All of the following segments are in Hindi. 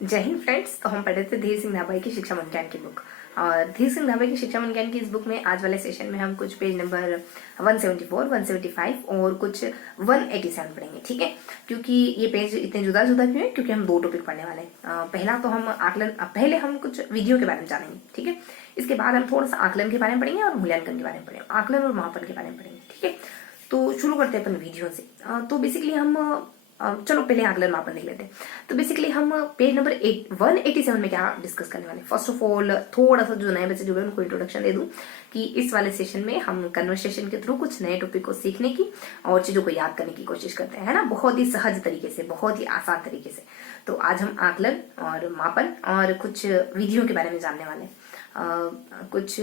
जय हिंद फ्रेंड्स। तो हम पढ़ रहे थे धीर सिंह धाबाई की शिक्षा विज्ञान की बुक। और धीर सिंह धाबाई की शिक्षा विज्ञान की इस बुक में आज वाले सेशन में हम कुछ पेज नंबर 174, 175 और कुछ 187 पढ़ेंगे। ठीक है, क्योंकि ये पेज इतने जुदा जुदा क्यों है? क्योंकि हम दो टॉपिक पढ़ने वाले हैं। पहला तो हम आकलन, पहले हम कुछ विधियों के बारे में जानेंगे। ठीक है, इसके बाद हम थोड़ा सा आकलन के बारे में पढ़ेंगे और मूल्यांकन के बारे में पढ़ेंगे, आकलन और मापन के बारे में पढ़ेंगे। ठीक है, तो शुरू करते हैं अपन विधियों से। तो बेसिकली हम चलो पहले आकलन मापन देख लेते हैं। तो बेसिकली हम पेज नंबर 187 में क्या डिस्कस करने वाले। फर्स्ट ऑफ ऑल थोड़ा सा जो नए बच्चे जुड़े उनको इंट्रोडक्शन दे दूं कि इस वाले सेशन में हम कन्वर्सेशन के थ्रू कुछ नए टॉपिक को सीखने की और चीजों को याद करने की कोशिश करते हैं, है ना, बहुत ही सहज तरीके से, बहुत ही आसान तरीके से। तो आज हम आकलन और मापन और कुछ विधियों के बारे में जानने वाले हैं। कुछ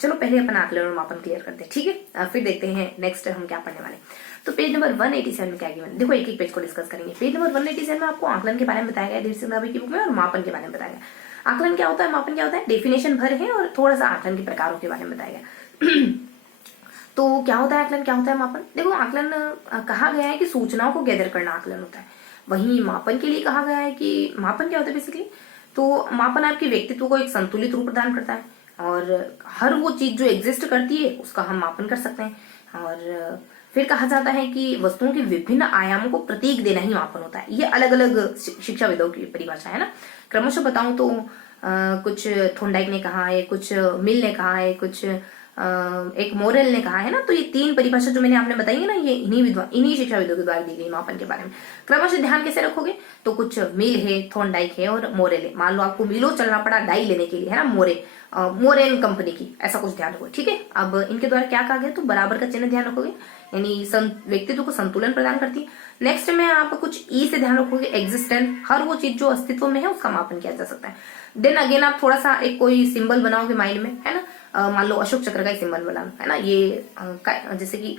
चलो पहले अपन आकलन और मापन क्लियर करते हैं। ठीक है, फिर देखते हैं नेक्स्ट हम क्या पढ़ने वाले। तो पेज नंबर 187 में क्या गिवन, देखो एक एक पेज को डिस्कस करेंगे। पेज नंबर 187 में आपको आकलन के बारे में बताया गया धीर सिंह धाबाई की बुक में, और मापन के बारे में बताया गया। आकलन क्या होता है, मापन क्या होता है, डेफिनेशन भर है और थोड़ा सा आकलन के प्रकारों के बारे में बताया गया। तो क्या होता है आकलन, क्या होता है मापन। देखो आकलन कहा गया है कि सूचनाओं को गैदर करना आकलन होता है। वहीं मापन के लिए कहा गया है कि मापन क्या होता है बेसिकली, तो मापन आपके व्यक्तित्व को एक संतुलित रूप प्रदान करता है और हर वो चीज जो एग्जिस्ट करती है उसका हम मापन कर सकते हैं। और फिर कहा जाता है कि वस्तुओं के विभिन्न आयामों को प्रतीक देना ही मापन होता है। ये अलग अलग शिक्षाविदों की परिभाषा है ना। क्रमशः बताऊं तो कुछ थोंडाइक ने कहा है, कुछ मिल ने कहा है, कुछ एक मोरेल ने कहा है ना। तो ये तीन परिभाषा जो मैंने आपने बताई है ना, ये इन्हीं शिक्षाविदों के द्वारा दी गई मापन के बारे में। क्रमशः ध्यान कैसे रखोगे, तो कुछ मिल है, थोंडाइक है और मोरेल है। मान लो आपको मिलो चलना पड़ा डाई लेने के लिए, है ना, मोरेन कंपनी की, ऐसा कुछ ध्यान रखो। ठीक है, अब इनके द्वारा क्या कहा गया, तो बराबर का चिन्ह ध्यान रखोगे, यानी व्यक्तित्व को संतुलन प्रदान करती है। नेक्स्ट में आप कुछ ई से ध्यान रखोगे, एग्जिस्टेंट, हर वो चीज जो अस्तित्व में है उसका मापन किया जा सकता है। देन अगेन आप थोड़ा सा एक कोई सिंबल बनाओगे माइंड में, है ना। मान लो अशोक चक्र का एक सिंबल बनाना, है ना, ये जैसे कि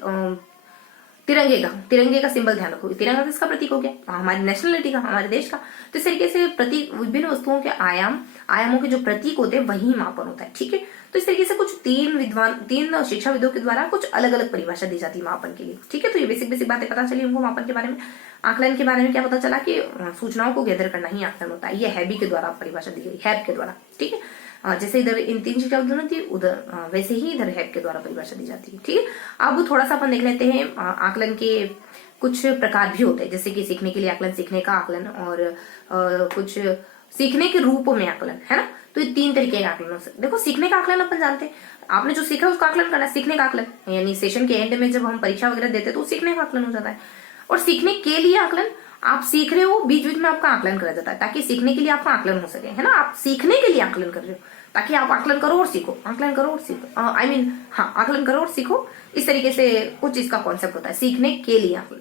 तिरंगे का सिंबल ध्यान रखोगे। तिरंगा किसका प्रतीक हो गया, हमारी नेशनलिटी का, हमारे देश का। तो इस तरीके से प्रतीक, विभिन्न वस्तुओं के आयामों के जो प्रतीक होते हैं वही मापन होता है। ठीक है, तो इस तरीके से कुछ तीन शिक्षाविदों के द्वारा कुछ अलग अलग परिभाषा दी जाती है मापन के लिए। ठीक है, तो ये बेसिक बातें पता चली हमको मापन के बारे में। आकलन के बारे में क्या पता चला कि सूचनाओं को गैदर करना ही आकलन होता है। ये हैबी के द्वारा परिभाषा दी गई, हैब के द्वारा। ठीक है, जैसे इधर इन तीन शिक्षाविदों ने थी, उधर वैसे ही इधर हैब के द्वारा परिभाषा दी जाती है। ठीक है, अब थोड़ा सा अपन देख लेते हैं आकलन के कुछ प्रकार भी होते हैं, जैसे कि सीखने के लिए आकलन, सीखने का आकलन और कुछ सीखने के रूप में आकलन, है ना। तो ये तीन तरीके के आकलन हो सकते। देखो सीखने का आकलन अपन जानते हैं, आपने जो सीखा उसका आकलन करना है, सीखने का आकलन, यानी सेशन के एंड में जब हम परीक्षा वगैरह देते हैं तो सीखने का आकलन हो जाता है। और सीखने के लिए आकलन, आप सीख रहे हो, बीच बीच में आपका आकलन करा जाता है ताकि सीखने के लिए आपका आकलन हो सके, है ना। आप सीखने के लिए आकलन कर रहे हो ताकि आप आकलन करो और सीखो, आकलन करो और सीखो, आकलन करो और सीखो। इस तरीके से कुछ इसका कॉन्सेप्ट होता है, सीखने के लिए आकलन।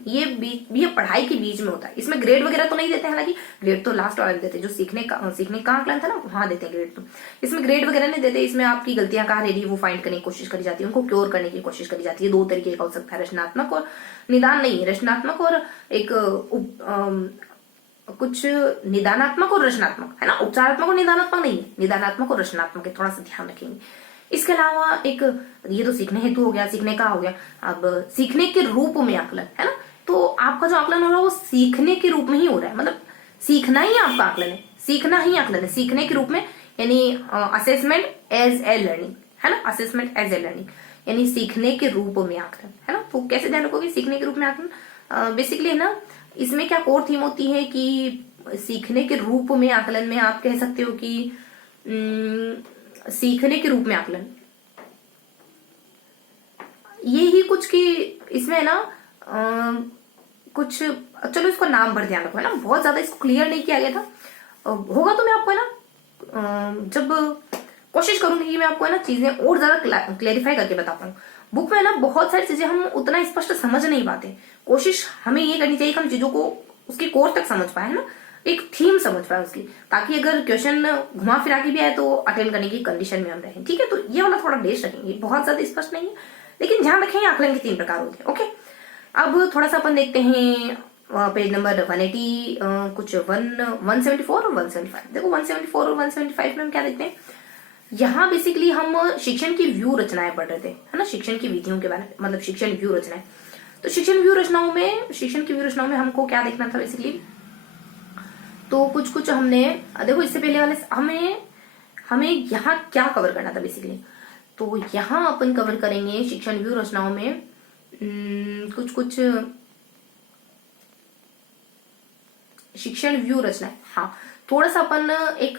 ये पढ़ाई के बीच में होता है। इसमें ग्रेड वगैरह तो नहीं देते, हालांकि ग्रेड तो लास्ट वाले देते, जो सीखने का आकलन था ना वहां देते हैं ग्रेड। तो इसमें ग्रेड वगैरह नहीं देते, इसमें आपकी गलतियां कहाँ रह रही है वो फाइंड करने की कोशिश करी जाती है, उनको क्योर करने की कोशिश करी जाती है। दो तरीके का हो सकता है, रचनात्मक और निदान नहीं, रचनात्मक और एक कुछ निदानात्मक और रचनात्मक, है ना। उपचारात्मक और निदानात्मक नहीं, निदानात्मक और रचनात्मक है, थोड़ा सा ध्यान रखेंगे। इसके अलावा एक, ये तो सीखने हेतु हो गया, सीखने का हो गया। अब सीखने के रूप में आकलन, है ना। तो आपका जो आकलन हो रहा है वो सीखने के रूप में ही हो रहा है, मतलब सीखना ही आपका आकलन है, सीखना ही आकलन है सीखने के रूप में, यानी असेसमेंट एज ए लर्निंग, है ना, असेसमेंट एज ए लर्निंग, यानी सीखने के रूप में आकलन, है ना। तो कैसे ध्यान रखोगे सीखने के रूप में आकलन, बेसिकली है ना। इसमें क्या कोर थीम होती है कि सीखने के रूप में आकलन में आप कह सकते हो कि सीखने के रूप में आकलन, ये ही कुछ कि इसमें है ना कुछ, चलो इसको नाम भर ध्यान रखो, है ना। बहुत ज्यादा इसको क्लियर नहीं किया गया था, होगा तो मैं आपको है ना जब कोशिश करूंगी कि मैं आपको है ना चीजें और ज्यादा क्लेरिफाई करके बता पाऊं। बुक में है ना बहुत सारी चीजें हम उतना स्पष्ट समझ नहीं पाते। कोशिश हमें ये करनी चाहिए कि हम चीजों को उसकी कोर तक समझ पाए, है ना, एक थीम समझ पाए उसकी, ताकि अगर क्वेश्चन घुमा फिरा के भी आए तो अटेंड करने की कंडीशन में हम रहें। ठीक है, तो ये वाला थोड़ा बेस रखेंगे, बहुत ज्यादा स्पष्ट नहीं है लेकिन ध्यान रखेंगे आकलन के तीन प्रकार होते हैं। ओके, अब थोड़ा सा अपन देखते हैं पेज नंबर 180 कुछ 174 और 175। देखो 174 और 175 में हम क्या देखते हैं, यहाँ बेसिकली हम शिक्षण की व्यू रचनाएं पढ़ रहे थे, है ना, शिक्षण की विधियों के बारे में, मतलब शिक्षण व्यू रचनाएं। तो शिक्षण की व्यू रचनाओं में हमको क्या देखना था बेसिकली, तो कुछ कुछ हमने देखो इससे पहले वाले हमें हमें यहाँ क्या कवर करना था बेसिकली। तो यहाँ अपन कवर करेंगे शिक्षण व्यू रचनाओं में कुछ कुछ शिक्षण व्यू रचना। हाँ, थोड़ा सा अपन एक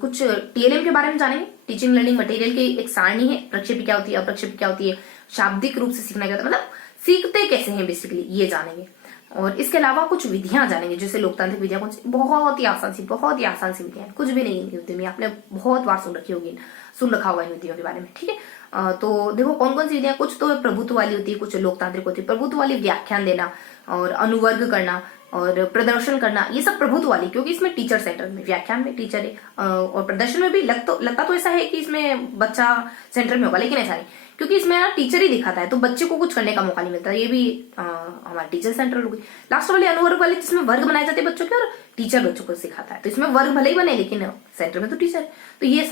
कुछ टीएलएम के बारे में जानेंगे। टीचिंग लर्निंग मटेरियल की एक सारणी है, प्रक्षेपी क्या होती है, अप्रक्षेपी क्या होती है, शाब्दिक रूप से सीखना क्या होता है, मतलब सीखते कैसे हैं बेसिकली ये जानेंगे। और इसके अलावा कुछ विधियां जानेंगे, जैसे लोकतांत्रिक विधियां कौन सी, बहुत ही आसान सी विधियां, कुछ भी नहीं इनकी विधि में, आपने बहुत बार सुन रखा होगा इन विधियों के बारे में, ठीक है। तो देखो कौन कौन सी विधियां, कुछ तो प्रभुत्व वाली होती है, कुछ लोकतांत्रिक होती है। प्रभुत्व वाली व्याख्यान देना और अनुवर्ग करना और प्रदर्शन करना, ये सब प्रभुत्व वाली, क्योंकि इसमें टीचर सेंटर में, व्याख्यान में टीचर है और प्रदर्शन में भी लगता तो ऐसा है कि इसमें बच्चा सेंटर में होगा, लेकिन ऐसा नहीं, क्योंकि इसमें ना टीचर ही दिखाता है तो बच्चे को कुछ करने का मौका नहीं मिलता। ये भी हमारा टीचर सेंटर होगी। लास्ट वाले अनुवर्ग वाले जिसमें वर्ग बनाए जाते हैं बच्चों के और टीचर बच्चों को सिखाता है, तो इसमें वर्ग भले ही बने लेकिन सेंटर में तो टीचर है। तो ये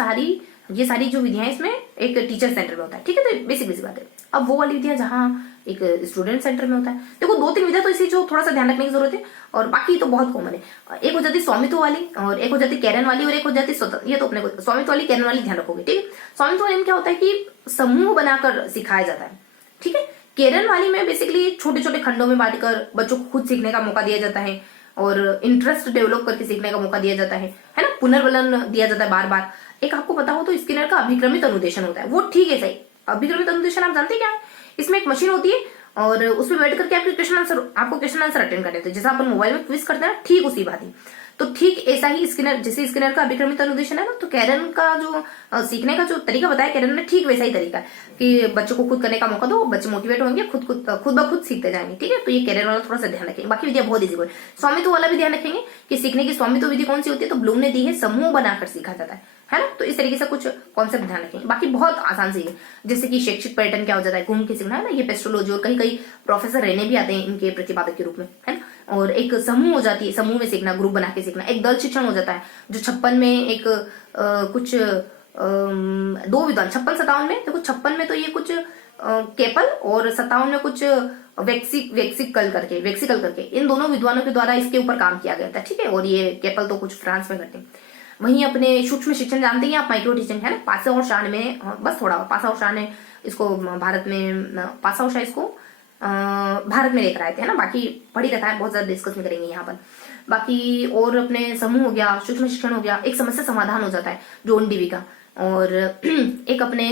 सारी जो विधियां इसमें एक टीचर सेंटर में होता है, ठीक है। तो बेसिक बात है। अब वो वाली विधियां जहाँ एक स्टूडेंट सेंटर में होता है, देखो 2-3 विधियां तो इसी जो थोड़ा सा ध्यान रखने की जरूरत है, और बाकी तो बहुत कॉमन है। एक हो जाती स्वामित्व वाली और एक हो जाती कैरन वाली और एक हो जाती स्वतंत्र। ये तो अपने को स्वामित्व वाली कैरन वाली ध्यान रखोगे, ठीक है। स्वामित्व वाली में क्या होता है कि समूह बनाकर सिखाया जाता है, ठीक है। केरन वाली में बेसिकली छोटे छोटे खंडों में बांटकर बच्चों को खुद सीखने का मौका दिया जाता है और इंटरेस्ट डेवलप करके सीखने का मौका दिया जाता है ना, पुनर्वलन दिया जाता है बार बार। एक आपको पता हो तो स्किनर का अभिक्रमित अनुदेशन होता है, वो ठीक है सही। अभिक्रमित अनुदेशन आप जानते हैं क्या है? इसमें एक मशीन होती है और उसमें बैठ करके आपको क्वेश्चन आंसर अटेंड करने होते हैं, जैसा अपन मोबाइल में क्विज करते हैं ना, ठीक उसी बात ही। तो ठीक ऐसा ही स्किनर, जैसे स्किनर का अभिक्रमित अनुदेशन है ना, तो कैरन का जो सीखने का जो तरीका बताया कैरन ने, ठीक वैसा ही तरीका है कि बच्चों को खुद करने का मौका दो, बच्चे मोटिवेट होंगे, खुद ब खुद सीखते जाएंगे, ठीक है। तो ये कैरन वाला थोड़ा सा ध्यान रखेंगे। बाकी विधिया बहुत इजी है। स्वामित्व वाला भी ध्यान रखेंगे कि सीखने की स्वामित्व विधि कौन सी होती है, तो ब्लूम ने दी है, समूह बनाकर सीखा जाता है ना। तो इस तरीके से कुछ कॉन्सेप्ट ध्यान रखेंगे। बाकी बहुत आसान सी है, जैसे कि शैक्षिक पर्यटन क्या हो जाता है, घूम के सीखना है ना, ये पेस्ट्रोलॉजी, और कहीं प्रोफेसर रहने भी आते हैं इनके प्रतिपादक के रूप में, है ना। और एक समूह हो जाती है, समूह में सीखना, ग्रुप बना के सीखना। एक दल शिक्षण हो जाता है, जो 56 में एक कुछ 2 विद्वान, 56-57 में, देखो 56 में तो ये कुछ केपल और 57 में कुछ वेक्सिकल करके इन दोनों विद्वानों के द्वारा इसके ऊपर काम किया गया था, ठीक है। और ये केपल तो कुछ फ्रांस में करते हैं। वहीं अपने सूक्ष्म शिक्षण जानते हैं आप, माइक्रो टीचिंग, है ना। पासा और शाह में, बस थोड़ा पासा और शाह ने इसको भारत में, पासा और शाह इसको भारत में लेकर आए थे, है ना। बाकी पढ़ी रखा है, बहुत ज्यादा डिस्कस नहीं करेंगे यहाँ पर। बाकी और अपने समूह हो गया, सूक्ष्म शिक्षण हो गया, एक समस्या समाधान हो जाता है जॉन डीवी का, और एक अपने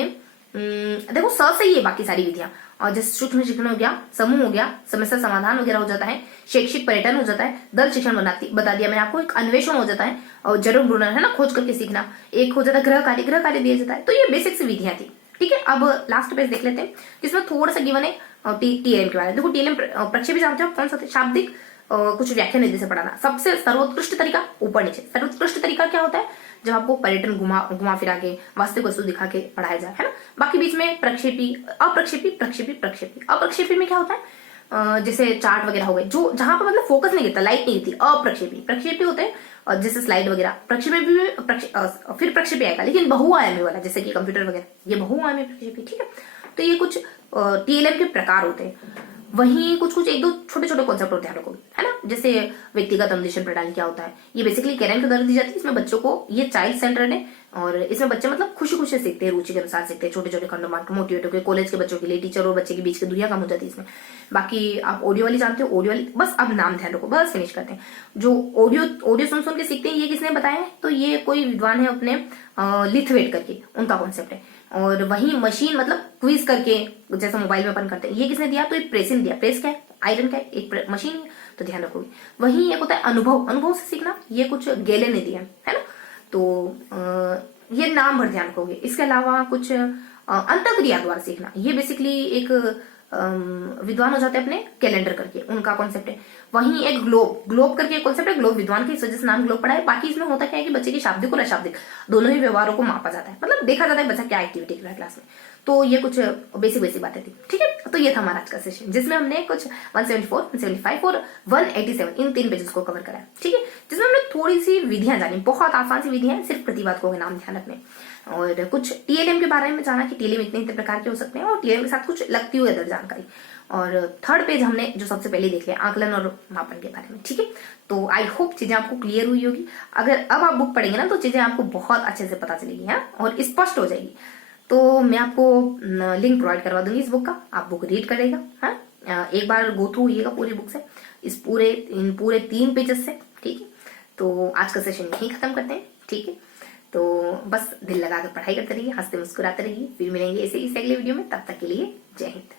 देखो स से ही है बाकी सारी विधियां। और जैसे सूक्ष्म शिक्षण हो गया, समूह हो गया, समस्या समाधान वगैरह हो जाता है, शैक्षिक पर्यटन हो जाता है, दल शिक्षण बता दिया मैंने आपको, एक अन्वेषण हो जाता है, और जरूर ढूंढना, है ना, खोज करके सीखना, एक हो जाता है गृह कार्य दिया जाता है। तो ये बेसिक सी विधियां थी, ठीक है। अब लास्ट पेज देख लेते हैं, जिसमें थोड़ा सा गिवन है टीएलएम के बारे में। देखो टीएलएम प्रक्षेपी जानते हो कौन सा, शाब्दिक कुछ व्याख्या निधि से पढ़ाना। सबसे सर्वोत्कृष्ट तरीका ऊपर नीचे। सर्वोत्कृष्ट तरीका क्या होता है, जब आपको पर्यटन घुमा फिरा के वास्तविक वस्तु दिखा के पढ़ाया जाए, है ना। बाकी बीच में प्रक्षेपी, अप्रक्षेपी में क्या होता है, जैसे चार्ट वगैरह हो गए, जो जहां पर मतलब फोकस नहीं गिरता, लाइट नहीं गिरती, प्रक्षेपी होते हैं, और जैसे स्लाइड वगैरह। प्रक्षेपी फिर प्रक्षेपी आएगा, लेकिन बहुआयामी वाला, जैसे कि कंप्यूटर वगैरह, ये बहुआयामी प्रक्षेपी, ठीक है। तो ये कुछ टीएलएम के प्रकार होते हैं। वहीं कुछ एक दो छोटे छोटे कॉन्सेप्ट और ध्यान रखो, है ना। जैसे व्यक्तिगत अनुदेशन प्रणाली क्या होता है, ये बेसिकली कैरन के द्वारा दी जाती है। इसमें बच्चों को, ये चाइल्ड सेंटर्ड है, और इसमें बच्चे मतलब खुशी खुशी सीखते हैं, रुचि के अनुसार सीखते हैं, छोटे छोटे खंडों में मोटिवेट होकर। कॉलेज के बच्चों के लिए टीचर और बच्चे के बीच की दूरियां कम हो जाती है इसमें। बाकी आप ऑडियो वाली जानते हो, ऑडियो वाली, बस अब नाम ध्यान रखो, बस फिनिश करते हैं। जो ऑडियो सुन के सीखते हैं, ये किसने बताया है, तो ये कोई विद्वान है अपने लिथवेट करके, उनका कॉन्सेप्ट है। और वही मशीन मतलब क्विज करके, जैसा मोबाइल में अपन करते हैं, ये किसने दिया, तो एक प्रेस ने दिया। प्रेस क्या है, आयरन का एक मशीन है, तो ध्यान रखोगे। वहीं एक होता है अनुभव से सीखना, ये कुछ गेले ने दिया है ना। तो ये नाम भर ध्यान रखोगे। इसके अलावा कुछ अंतःक्रिया द्वारा सीखना, ये बेसिकली एक विद्वान हो जाते हैं अपने कैलेंडर करके, उनका कॉन्सेप्ट है। वहीं एक ग्लोब करके कॉन्सेप्ट है, ग्लोब विद्वान की वजह से नाम ग्लोब पड़ा है। बाकी इसमें होता क्या है कि बच्चे की शाब्दिक और अशाब्दिक दोनों ही व्यवहारों को मापा जाता है, मतलब देखा जाता है बच्चा क्या एक्टिविटी कर रहा है क्लास में। तो ये कुछ बेसिक बातें थी, ठीक है। तो ये था हमारा आज का सेशन, जिसमें हमने कुछ 174, 175 और 187 इन 3 पेजेस को कवर करा है, ठीक है। जिसमें हमने थोड़ी सी विधियां जानी, बहुत आसान सी विधियां, सिर्फ प्रतिवादकों के नाम ध्यान रखने, और कुछ टीएलएम के बारे में जाना कि टीएलएम इतने प्रकार के हो सकते हैं, और टीएलएम के साथ कुछ लगती हुई अदर जानकारी, और थर्ड पेज हमने जो सबसे पहले देख लिया आकलन और मापन के बारे में, ठीक है। तो आई होप चीजें आपको क्लियर हुई होगी। अगर अब आप बुक पढ़ेंगे ना तो चीजें आपको बहुत अच्छे से पता चलेगी है और स्पष्ट हो जाएगी। तो मैं आपको लिंक प्रोवाइड करवा दूंगी इस बुक का, आप बुक रीड करेगा है, एक बार गो थ्रू होइएगा पूरी बुक से, इन पूरे 3 पेजेस से, ठीक है। तो आज का सेशन यहीं खत्म करते हैं, ठीक है। तो बस दिल लगा कर पढ़ाई करते रहिए, हंसते मुस्कुराते रहिए, फिर मिलेंगे ऐसे ही अगले वीडियो में, तब तक के लिए जय हिंद।